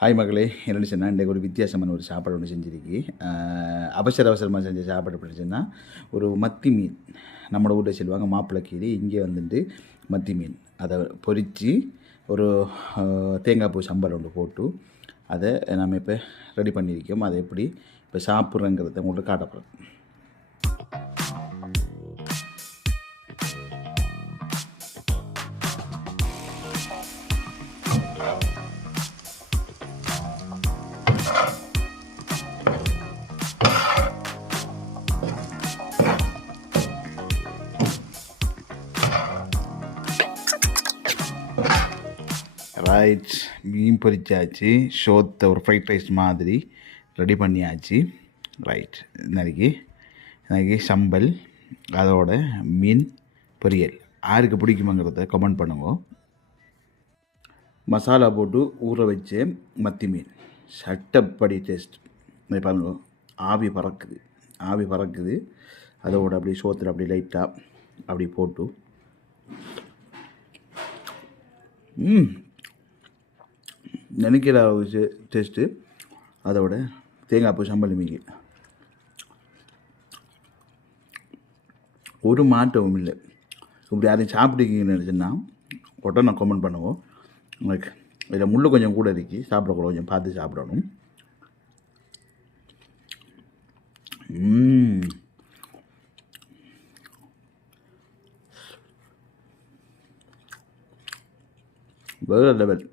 Hi மகளே, என்னென்னு சொன்னால் இன்றைக்கு ஒரு வித்தியாசமான ஒரு சாப்பாடு ஒன்று செஞ்சுருக்கு. அவசரமாக செஞ்ச சாப்பாடு எப்படி சொன்னால், ஒரு மத்தி மீன் நம்மளோட ஊரில் சொல்லுவாங்க மாப்பிள்ளைக்கீரி. இங்கே வந்துட்டு மத்தி மீன் அதை பொரித்து ஒரு தேங்காய் பூ சம்பல் ஒன்று போட்டு அதை நம்ம இப்போ ரெடி பண்ணியிருக்கோம். அதை எப்படி இப்போ சாப்பிட்றேங்கிறத உங்களுக்கு காட்டப்படுறோம். ரைட், மீன் பொரிச்சாச்சு. ஷோத்தை ஒரு ஃப்ரைட் ரைஸ் மாதிரி ரெடி பண்ணியாச்சு. ரைட், இன்னைக்கு சம்பல் அதோட மீன் பொரியல் யாருக்கு பிடிக்குமாங்கிறத கமெண்ட் பண்ணுங்க. மசாலா போட்டு ஊற வச்ச மத்தி மீன் சட்டப்படி டேஸ்ட். பாருங்க, ஆவி பறக்குது. அதோட அப்படியே சோத்தில் அப்படி லைட்டாக அப்படி போட்டு நினைக்கிற டேஸ்ட்டு. அதோட தேங்காய் பூ சம்பல் மீன் ஒரு மாற்றமும் இல்லை. இப்படி யாரையும் சாப்பிட்டுக்கிங்கன்னு நினச்சின்னா உடனே கமெண்ட் பண்ணுவோம். உங்களுக்கு இதில் முள் கொஞ்சம் கூட இருக்கு, சாப்பிடக்கூட கொஞ்சம் பார்த்து சாப்பிடணும். வேறு லெவல்.